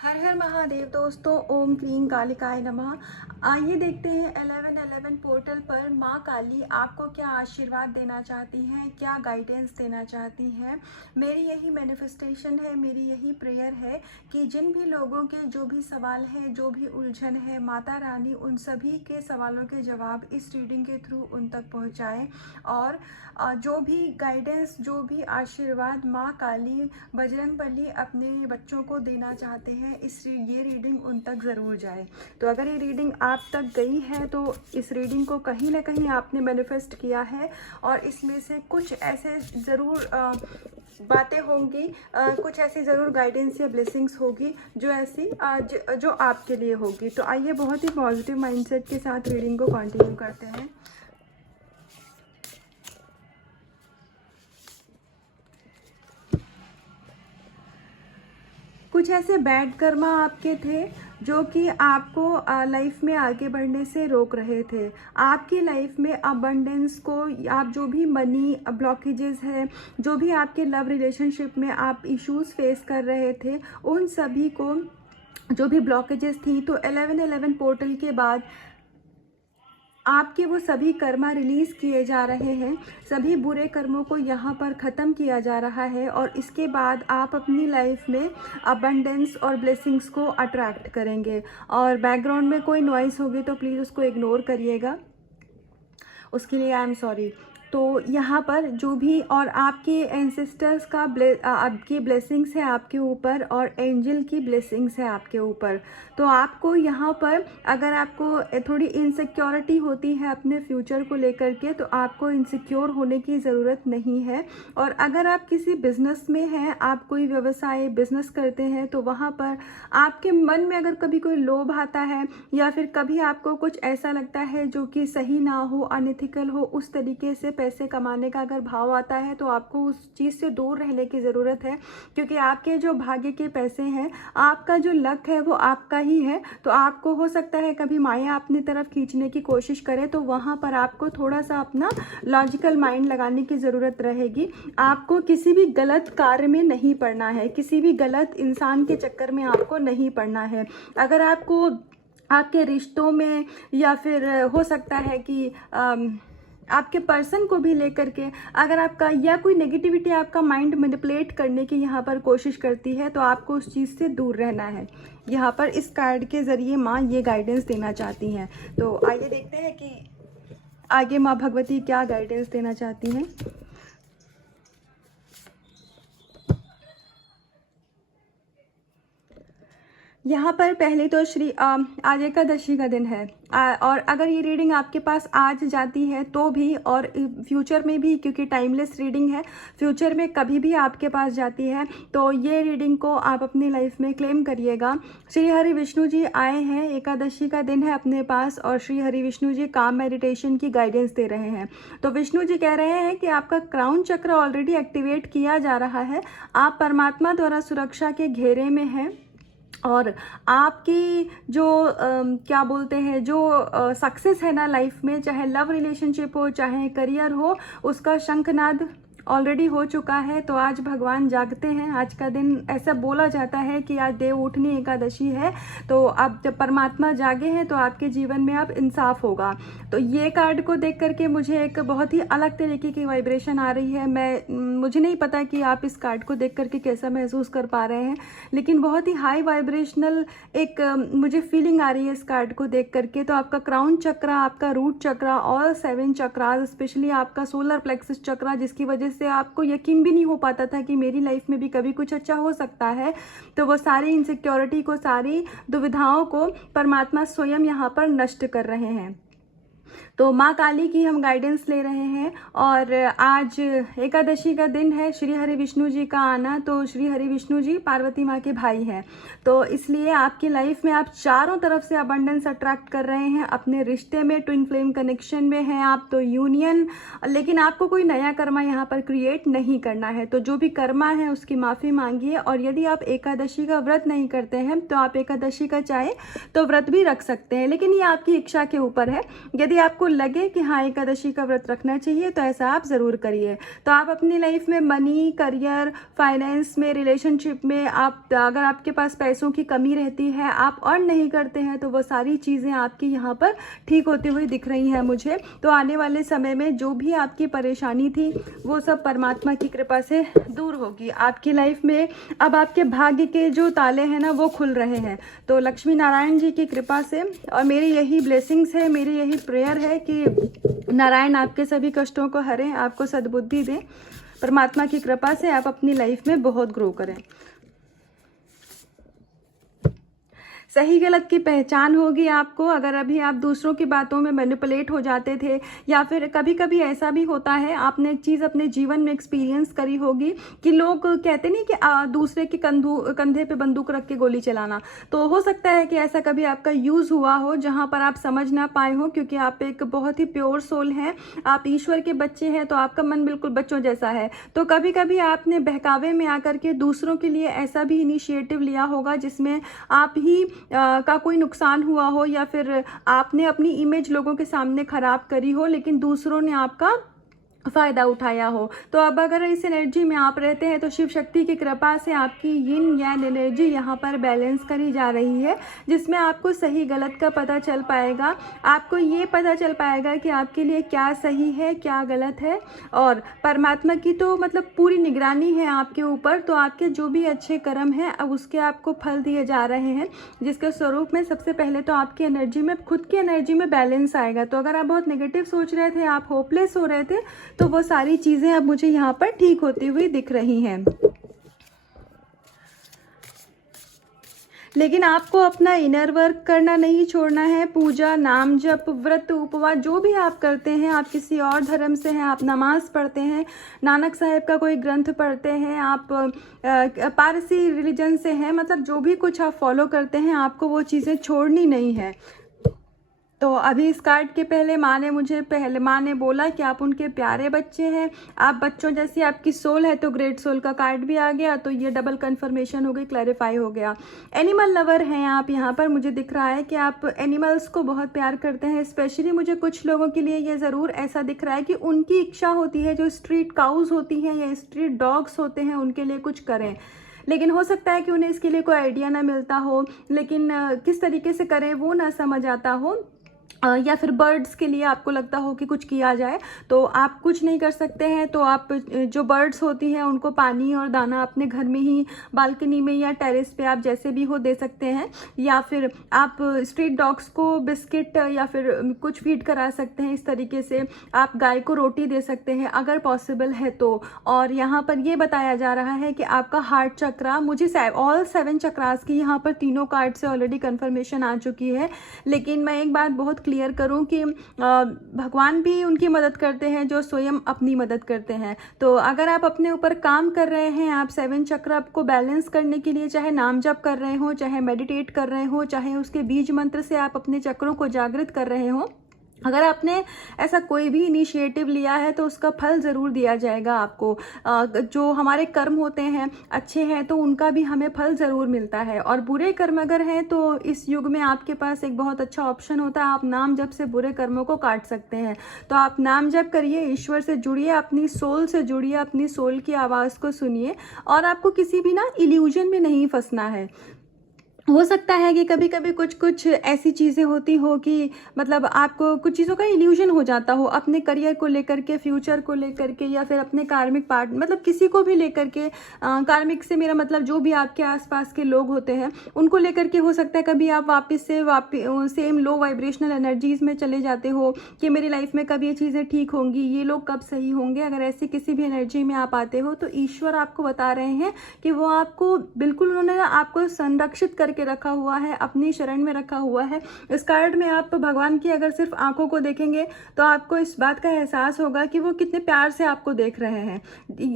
हर हर महादेव दोस्तों, ओम क्लीं कालिकाय नमः। आइए देखते हैं 1111 पोर्टल पर माँ काली आपको क्या आशीर्वाद देना चाहती हैं, क्या गाइडेंस देना चाहती हैं। मेरी यही मैनिफेस्टेशन है, मेरी यही प्रेयर है कि जिन भी लोगों के जो भी सवाल है, जो भी उलझन है, माता रानी उन सभी के सवालों के जवाब इस रीडिंग के थ्रू उन तक पहुँचाएँ। और जो भी गाइडेंस, जो भी आशीर्वाद माँ काली बजरंगबली अपने बच्चों को देना चाहते हैं, ये रीडिंग उन तक ज़रूर जाए। तो अगर ये रीडिंग आप तक गई है तो इस रीडिंग को कहीं ना कहीं आपने मैनिफेस्ट किया है और इसमें से कुछ ऐसे ज़रूर बातें होंगी, कुछ ऐसी ज़रूर गाइडेंस या ब्लेसिंग्स होगी जो ऐसी जो आपके लिए होगी। तो आइए बहुत ही पॉजिटिव माइंडसेट के साथ रीडिंग को कंटिन्यू करते हैं। कुछ ऐसे बैड कर्मा आपके थे जो कि आपको लाइफ में आगे बढ़ने से रोक रहे थे। आपकी लाइफ में अबंडेंस को, आप जो भी मनी ब्लॉकेजेस है, जो भी आपके लव रिलेशनशिप में आप इश्यूज फेस कर रहे थे, उन सभी को जो भी ब्लॉकेजेस थी, तो 1111 पोर्टल के बाद आपके वो सभी कर्मा रिलीज़ किए जा रहे हैं। सभी बुरे कर्मों को यहाँ पर ख़त्म किया जा रहा है और इसके बाद आप अपनी लाइफ में अबंडेंस और ब्लेसिंग्स को अट्रैक्ट करेंगे। और बैकग्राउंड में कोई नॉइज़ होगी तो प्लीज़ उसको इग्नोर करिएगा, उसके लिए आई एम सॉरी। तो यहाँ पर जो भी और आपके एंसेस्टर्स का आपकी ब्लेसिंग्स है आपके ऊपर और एंजल की ब्लेसिंग्स है आपके ऊपर। तो आपको यहाँ पर अगर आपको थोड़ी इनसिक्योरिटी होती है अपने फ्यूचर को लेकर के, तो आपको इनसिक्योर होने की ज़रूरत नहीं है। और अगर आप किसी बिज़नेस में हैं, आप कोई व्यवसाय बिज़नेस करते हैं, तो वहाँ पर आपके मन में अगर कभी कोई लोभ आता है या फिर कभी आपको कुछ ऐसा लगता है जो कि सही ना हो, अनएथिकल हो, उस तरीके से पैसे कमाने का अगर भाव आता है, तो आपको उस चीज़ से दूर रहने की ज़रूरत है। क्योंकि आपके जो भाग्य के पैसे हैं, आपका जो लक है वो आपका ही है। तो आपको हो सकता है कभी माया अपनी तरफ खींचने की कोशिश करे, तो वहाँ पर आपको थोड़ा सा अपना लॉजिकल माइंड लगाने की ज़रूरत रहेगी। आपको किसी भी गलत कार्य में नहीं पड़ना है, किसी भी गलत इंसान के चक्कर में आपको नहीं पड़ना है। अगर आपको आपके रिश्तों में या फिर हो सकता है कि आपके पर्सन को भी लेकर के अगर आपका या कोई नेगेटिविटी आपका माइंड मैनिपुलेट करने की यहाँ पर कोशिश करती है, तो आपको उस चीज़ से दूर रहना है। यहाँ पर इस कार्ड के ज़रिए माँ ये गाइडेंस देना चाहती हैं। तो आइए देखते हैं कि आगे माँ भगवती क्या गाइडेंस देना चाहती हैं। यहाँ पर पहले तो आज एकादशी का दिन है और अगर ये रीडिंग आपके पास आज जाती है तो भी, और फ्यूचर में भी, क्योंकि टाइमलेस रीडिंग है, फ्यूचर में कभी भी आपके पास जाती है, तो ये रीडिंग को आप अपनी लाइफ में क्लेम करिएगा। श्री हरि विष्णु जी आए हैं, एकादशी का दिन है अपने पास, और श्री हरि विष्णु जी काम मेडिटेशन की गाइडेंस दे रहे हैं। तो विष्णु जी कह रहे हैं कि आपका क्राउन चक्र ऑलरेडी एक्टिवेट किया जा रहा है, आप परमात्मा द्वारा सुरक्षा के घेरे में हैं और आपकी जो क्या बोलते हैं, जो सक्सेस है ना लाइफ में, चाहे लव रिलेशनशिप हो चाहे करियर हो, उसका शंखनाद ऑलरेडी हो चुका है। तो आज भगवान जागते हैं। आज का दिन ऐसा बोला जाता है कि आज देव उठनी एकादशी है, तो अब जब परमात्मा जागे हैं तो आपके जीवन में अब इंसाफ होगा। तो ये कार्ड को देख करके मुझे एक बहुत ही अलग तरीके की वाइब्रेशन आ रही है। मुझे नहीं पता कि आप इस कार्ड को देख करके कैसा महसूस कर पा रहे हैं, लेकिन बहुत ही हाई वाइब्रेशनल एक मुझे फीलिंग आ रही है इस कार्ड को देख करके। तो आपका क्राउन चक्र, आपका रूट चक्र, ऑल 7 चक्रास, स्पेशली आपका सोलर प्लेक्सस चक्र, जिसकी वजह से आपको यकीन भी नहीं हो पाता था कि मेरी लाइफ में भी कभी कुछ अच्छा हो सकता है, तो वो सारी इनसिक्योरिटी को, सारी दुविधाओं को परमात्मा स्वयं यहाँ पर नष्ट कर रहे हैं। तो माँ काली की हम गाइडेंस ले रहे हैं और आज एकादशी का दिन है, श्री हरि विष्णु जी का आना। तो श्री हरि विष्णु जी पार्वती माँ के भाई हैं, तो इसलिए आपकी लाइफ में आप चारों तरफ से अबंडेंस अट्रैक्ट कर रहे हैं। अपने रिश्ते में ट्विन फ्लेम कनेक्शन में हैं आप, तो यूनियन, लेकिन आपको कोई नया कर्मा यहाँ पर क्रिएट नहीं करना है। तो जो भी कर्मा है उसकी माफ़ी मांगिए। और यदि आप एकादशी का व्रत नहीं करते हैं तो आप एकादशी का चाहे तो व्रत भी रख सकते हैं, लेकिन ये आपकी इच्छा के ऊपर है। यदि आपको लगे कि हाँ एकादशी का व्रत रखना चाहिए तो ऐसा आप ज़रूर करिए। तो आप अपनी लाइफ में मनी, करियर, फाइनेंस में, रिलेशनशिप में, आप अगर आपके पास पैसों की कमी रहती है, आप अर्न नहीं करते हैं, तो वो सारी चीज़ें आपकी यहाँ पर ठीक होती हुई दिख रही हैं मुझे। तो आने वाले समय में जो भी आपकी परेशानी थी वो सब परमात्मा की कृपा से दूर होगी। आपकी लाइफ में अब आपके भाग्य के जो ताले हैं ना वो खुल रहे हैं। तो लक्ष्मी नारायण जी की कृपा से, और मेरी यही ब्लेसिंग्स है, मेरी यही प्रेयर है कि नारायण आपके सभी कष्टों को हरें, आपको सद्बुद्धि दें। परमात्मा की कृपा से आप अपनी लाइफ में बहुत ग्रो करें। सही गलत की पहचान होगी आपको। अगर अभी आप दूसरों की बातों में मैनिपुलेट हो जाते थे, या फिर कभी कभी ऐसा भी होता है, आपने एक चीज़ अपने जीवन में एक्सपीरियंस करी होगी कि लोग कहते नहीं कि दूसरे के कंधे पे बंदूक रख के गोली चलाना। तो हो सकता है कि ऐसा कभी आपका यूज़ हुआ हो जहाँ पर आप समझ ना पाए हो, क्योंकि आप एक बहुत ही प्योर सोल हैं, आप ईश्वर के बच्चे हैं, तो आपका मन बिल्कुल बच्चों जैसा है। तो कभी कभी आपने बहकावे में आकर के दूसरों के लिए ऐसा भी इनिशिएटिव लिया होगा जिसमें आप ही का कोई नुकसान हुआ हो, या फिर आपने अपनी इमेज लोगों के सामने खराब करी हो, लेकिन दूसरों ने आपका फ़ायदा उठाया हो। तो अब अगर इस एनर्जी में आप रहते हैं तो शिव शक्ति की कृपा से आपकी यिन यान एनर्जी यहाँ पर बैलेंस करी जा रही है, जिसमें आपको सही गलत का पता चल पाएगा। आपको ये पता चल पाएगा कि आपके लिए क्या सही है, क्या गलत है। और परमात्मा की तो मतलब पूरी निगरानी है आपके ऊपर। तो आपके जो भी अच्छे कर्म हैं अब उसके आपको फल दिए जा रहे हैं, जिसके स्वरूप में सबसे पहले तो आपकी एनर्जी में, खुद की एनर्जी में बैलेंस आएगा। तो अगर आप बहुत नेगेटिव सोच रहे थे, आप होपलेस हो रहे थे, तो वो सारी चीज़ें अब मुझे यहाँ पर ठीक होती हुई दिख रही हैं। लेकिन आपको अपना इनर वर्क करना नहीं छोड़ना है। पूजा, नाम जप, व्रत, उपवास जो भी आप करते हैं, आप किसी और धर्म से हैं, आप नमाज पढ़ते हैं, नानक साहेब का कोई ग्रंथ पढ़ते हैं, आप पारसी रिलीजन से हैं, मतलब जो भी कुछ आप फॉलो करते हैं, आपको वो चीज़ें छोड़नी नहीं है। तो अभी इस कार्ड के पहले माँ ने बोला कि आप उनके प्यारे बच्चे हैं, आप बच्चों जैसी आपकी सोल है। तो ग्रेट सोल का कार्ड भी आ गया, तो ये डबल कंफर्मेशन हो गई, क्लैरिफाई हो गया। एनिमल लवर हैं आप यहाँ पर, मुझे दिख रहा है कि आप एनिमल्स को बहुत प्यार करते हैं। स्पेशली मुझे कुछ लोगों के लिए ये ज़रूर ऐसा दिख रहा है कि उनकी इच्छा होती है जो स्ट्रीट काउज होती हैं या स्ट्रीट डॉग्स होते हैं उनके लिए कुछ करें, लेकिन हो सकता है कि उन्हें इसके लिए कोई आइडिया ना मिलता हो, लेकिन किस तरीके से करें वो ना समझ आता हो, या फिर बर्ड्स के लिए आपको लगता हो कि कुछ किया जाए, तो आप कुछ नहीं कर सकते हैं। तो आप जो बर्ड्स होती हैं उनको पानी और दाना अपने घर में ही बालकनी में या टेरेस पे आप जैसे भी हो दे सकते हैं, या फिर आप स्ट्रीट डॉग्स को बिस्किट या फिर कुछ फीड करा सकते हैं। इस तरीके से आप गाय को रोटी दे सकते हैं अगर पॉसिबल है तो। और यहाँ पर ये बताया जा रहा है कि आपका हार्ट चक्रा, मुझे ऑल 7 चक्रास की यहाँ पर तीनों कार्ड से ऑलरेडी कंफर्मेशन आ चुकी है, लेकिन मैं एक बात बहुत क्लियर करूं कि भगवान भी उनकी मदद करते हैं जो स्वयं अपनी मदद करते हैं। तो अगर आप अपने ऊपर काम कर रहे हैं, आप 7 चक्र को बैलेंस करने के लिए चाहे नाम जप कर रहे हो, चाहे मेडिटेट कर रहे हो, चाहे उसके बीज मंत्र से आप अपने चक्रों को जागृत कर रहे हो, अगर आपने ऐसा कोई भी इनिशिएटिव लिया है तो उसका फल ज़रूर दिया जाएगा आपको। जो हमारे कर्म होते हैं अच्छे हैं तो उनका भी हमें फल ज़रूर मिलता है, और बुरे कर्म अगर हैं तो इस युग में आपके पास एक बहुत अच्छा ऑप्शन होता है, आप नाम जप से बुरे कर्मों को काट सकते हैं। तो आप नाम जप करिए, ईश्वर से जुड़िए, अपनी सोल से जुड़िए, अपनी सोल की आवाज़ को सुनिए, और आपको किसी भी ना इल्यूजन में नहीं फंसना है। हो सकता है कि कभी कभी कुछ ऐसी चीज़ें होती हो कि मतलब आपको कुछ चीज़ों का इल्यूजन हो जाता हो, अपने करियर को लेकर के, फ्यूचर को लेकर के, या फिर अपने कार्मिक पार्ट, मतलब किसी को भी लेकर के। कार्मिक से मेरा मतलब जो भी आपके आसपास के लोग होते हैं उनको लेकर के हो सकता है कभी आप वापस सेम लो वाइब्रेशनल एनर्जीज में चले जाते हो कि मेरी लाइफ में कब ये चीज़ें ठीक होंगी, ये लोग कब सही होंगे। अगर ऐसी किसी भी एनर्जी में आप आते हो तो ईश्वर आपको बता रहे हैं कि वो आपको बिल्कुल, उन्होंने आपको संरक्षित करके रखा हुआ है, अपनी शरण में रखा हुआ है। इस कार्ड में आप भगवान की अगर सिर्फ आंखों को देखेंगे तो आपको इस बात का एहसास होगा कि वो कितने प्यार से आपको देख रहे हैं,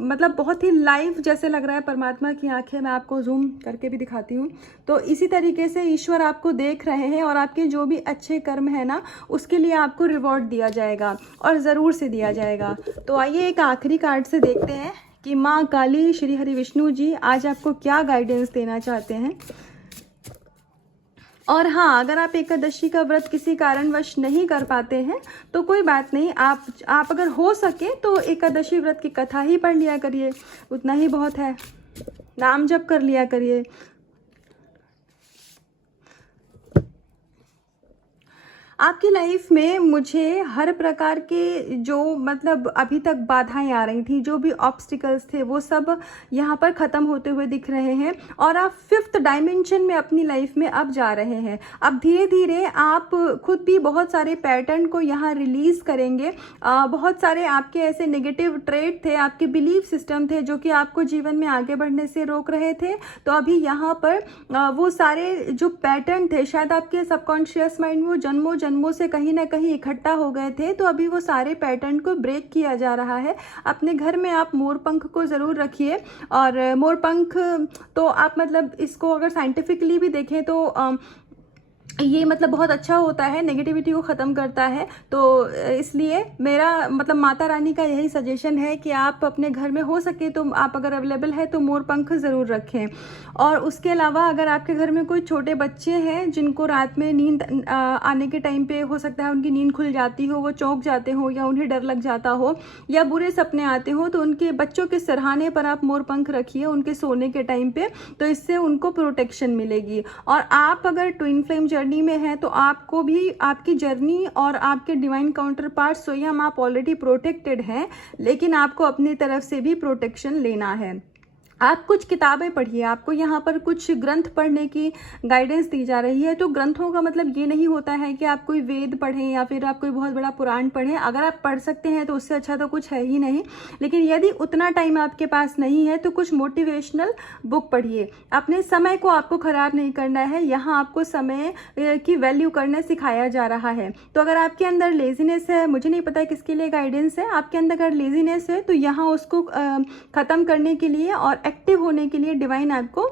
मतलब बहुत ही लाइव जैसे लग रहा है परमात्मा की आंखें। मैं आपको जूम करके भी दिखाती हूँ। तो इसी तरीके से ईश्वर आपको देख रहे हैं, और आपके जो भी अच्छे कर्म है ना उसके लिए आपको रिवॉर्ड दिया जाएगा, और ज़रूर से दिया जाएगा। तो आइए एक आखिरी कार्ड से देखते हैं कि माँ काली श्री हरि विष्णु जी आज आपको क्या गाइडेंस देना चाहते हैं। और हाँ, अगर आप एकादशी का व्रत किसी कारणवश नहीं कर पाते हैं तो कोई बात नहीं, आप अगर हो सके तो एकादशी व्रत की कथा ही पढ़ लिया करिए, उतना ही बहुत है। नाम जप कर लिया करिए। आपकी लाइफ में मुझे हर प्रकार के जो मतलब अभी तक बाधाएं आ रही थी, जो भी ऑब्स्टिकल्स थे, वो सब यहाँ पर ख़त्म होते हुए दिख रहे हैं और आप 5th डायमेंशन में अपनी लाइफ में अब जा रहे हैं। अब धीरे धीरे आप खुद भी बहुत सारे पैटर्न को यहाँ रिलीज़ करेंगे। बहुत सारे आपके ऐसे नेगेटिव ट्रेट थे, आपके बिलीफ सिस्टम थे जो कि आपको जीवन में आगे बढ़ने से रोक रहे थे। तो अभी यहाँ पर वो सारे जो पैटर्न थे, शायद आपके सबकॉन्शियस माइंड में वो जन्मों जन्मों से कहीं ना कहीं इकट्ठा हो गए थे, तो अभी वो सारे पैटर्न को ब्रेक किया जा रहा है। अपने घर में आप मोरपंख को ज़रूर रखिए। और मोरपंख तो आप मतलब इसको अगर साइंटिफिकली भी देखें तो ये मतलब बहुत अच्छा होता है, नेगेटिविटी को ख़त्म करता है। तो इसलिए मेरा मतलब माता रानी का यही सजेशन है कि आप अपने घर में हो सके तो आप अगर अवेलेबल है तो मोरपंख ज़रूर रखें। और उसके अलावा अगर आपके घर में कोई छोटे बच्चे हैं जिनको रात में नींद आने के टाइम पे हो सकता है उनकी नींद खुल जाती हो, वो चौंक जाते हो या उन्हें डर लग जाता हो या बुरे सपने आते हो, तो उनके बच्चों के सिरहाने पर आप मोरपंख रखिए उनके सोने के टाइम पे, तो इससे उनको प्रोटेक्शन मिलेगी। और आप अगर ट्विन फ्लेम जर्नी में है तो आपको भी आपकी जर्नी और आपके डिवाइन काउंटर पार्ट स्वयं आप ऑलरेडी प्रोटेक्टेड हैं, लेकिन आपको अपनी तरफ से भी प्रोटेक्शन लेना है। आप कुछ किताबें पढ़िए, आपको यहाँ पर कुछ ग्रंथ पढ़ने की गाइडेंस दी जा रही है। तो ग्रंथों का मतलब ये नहीं होता है कि आप कोई वेद पढ़ें या फिर आप कोई बहुत बड़ा पुराण पढ़ें। अगर आप पढ़ सकते हैं तो उससे अच्छा तो कुछ है ही नहीं, लेकिन यदि उतना टाइम आपके पास नहीं है तो कुछ मोटिवेशनल बुक पढ़िए। अपने समय को आपको ख़राब नहीं करना है, यहाँ आपको समय की वैल्यू करना सिखाया जा रहा है। तो अगर आपके अंदर लेजीनेस है, मुझे नहीं पता किसके लिए गाइडेंस है, आपके अंदर अगर लेजीनेस है तो यहाँ उसको ख़त्म करने के लिए और एक्टिव होने के लिए डिवाइन आपको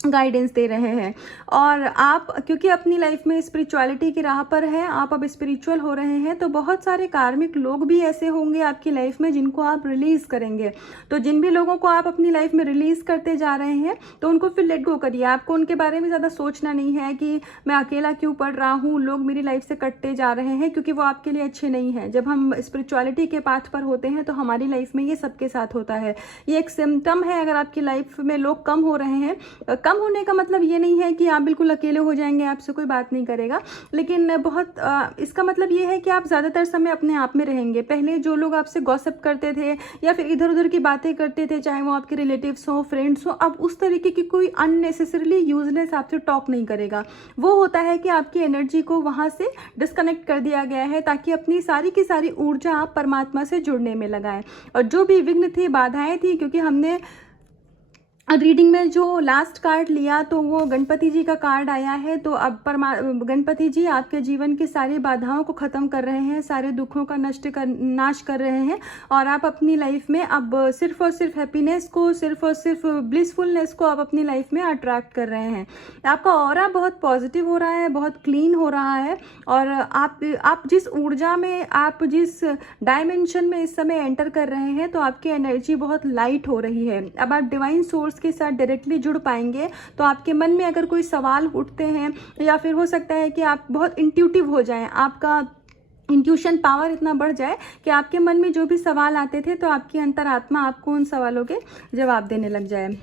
गाइडेंस दे रहे हैं। और आप क्योंकि अपनी लाइफ में स्पिरिचुअलिटी की राह पर है, आप अब स्पिरिचुअल हो रहे हैं, तो बहुत सारे कार्मिक लोग भी ऐसे होंगे आपकी लाइफ में जिनको आप रिलीज़ करेंगे। तो जिन भी लोगों को आप अपनी लाइफ में रिलीज़ करते जा रहे हैं तो उनको फिर लेट गो करिए। आपको उनके बारे में ज़्यादा सोचना नहीं है कि मैं अकेला क्यों पढ़ रहा हूँ, लोग मेरी लाइफ से कटते जा रहे हैं, क्योंकि वो आपके लिए अच्छे नहीं हैं। जब हम स्पिरिचुअलिटी के पाथ पर होते हैं तो हमारी लाइफ में ये सबके साथ होता है। ये एक सिम्टम है। अगर आपकी लाइफ में लोग कम हो रहे हैं, कम होने का मतलब ये नहीं है कि आप बिल्कुल अकेले हो जाएंगे, आपसे कोई बात नहीं करेगा, लेकिन बहुत इसका मतलब ये है कि आप ज़्यादातर समय अपने आप में रहेंगे। पहले जो लोग आपसे गॉसिप करते थे या फिर इधर उधर की बातें करते थे, चाहे वो आपके रिलेटिव्स हो, फ्रेंड्स हो, अब उस तरीके की कोई अननेसेसरीली यूजलेस आपसे टॉक नहीं करेगा। वो होता है कि आपकी एनर्जी को वहाँ से डिस्कनेक्ट कर दिया गया है ताकि अपनी सारी की सारी ऊर्जा आप परमात्मा से जुड़ने में लगाएं। और जो भी विघ्न थी, बाधाएं थी, क्योंकि हमने रीडिंग में जो लास्ट कार्ड लिया तो वो गणपति जी का कार्ड आया है। तो अब गणपति जी आपके जीवन की सारी बाधाओं को ख़त्म कर रहे हैं, सारे दुखों का नाश कर रहे हैं, और आप अपनी लाइफ में अब सिर्फ और सिर्फ हैप्पीनेस को, सिर्फ और सिर्फ ब्लिसफुलनेस को आप अपनी लाइफ में अट्रैक्ट कर रहे हैं। आपका ऑरा बहुत पॉजिटिव हो रहा है, बहुत क्लीन हो रहा है, और आप जिस ऊर्जा में, आप जिस डायमेंशन में इस समय एंटर कर रहे हैं, तो आपकी एनर्जी बहुत लाइट हो रही है। अब आप डिवाइन सोर्स के साथ डायरेक्टली जुड़ पाएंगे। तो आपके मन में अगर कोई सवाल उठते हैं या फिर हो सकता है कि आप बहुत इंट्यूटिव हो जाएं, आपका इंट्यूशन पावर इतना बढ़ जाए कि आपके मन में जो भी सवाल आते थे तो आपकी अंतरात्मा आपको उन सवालों के जवाब देने लग जाए।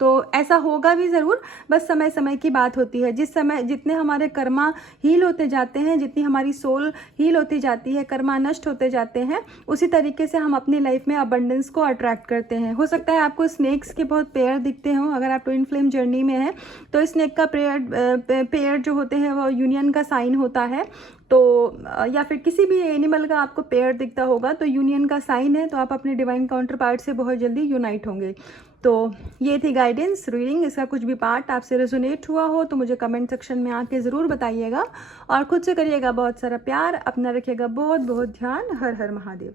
तो ऐसा होगा भी ज़रूर, बस समय समय की बात होती है। जिस समय जितने हमारे कर्मा हील होते जाते हैं, जितनी हमारी सोल हील होती जाती है, कर्मा नष्ट होते जाते हैं, उसी तरीके से हम अपनी लाइफ में अबंडेंस को अट्रैक्ट करते हैं। हो सकता है आपको स्नेक्स के बहुत पेयर दिखते हों, अगर आप ट्विन फ्लेम जर्नी में हैं तो स्नेक का पेयर जो होते हैं वो यूनियन का साइन होता है। तो या फिर किसी भी एनिमल का आपको पेयर दिखता होगा तो यूनियन का साइन है, तो आप अपने डिवाइन काउंटर पार्ट से बहुत जल्दी यूनाइट होंगे। तो ये थी गाइडेंस रीडिंग। इसका कुछ भी पार्ट आपसे रेजोनेट हुआ हो तो मुझे कमेंट सेक्शन में आके ज़रूर बताइएगा, और खुद से करिएगा बहुत सारा प्यार, अपना रखिएगा बहुत बहुत ध्यान। हर हर महादेव।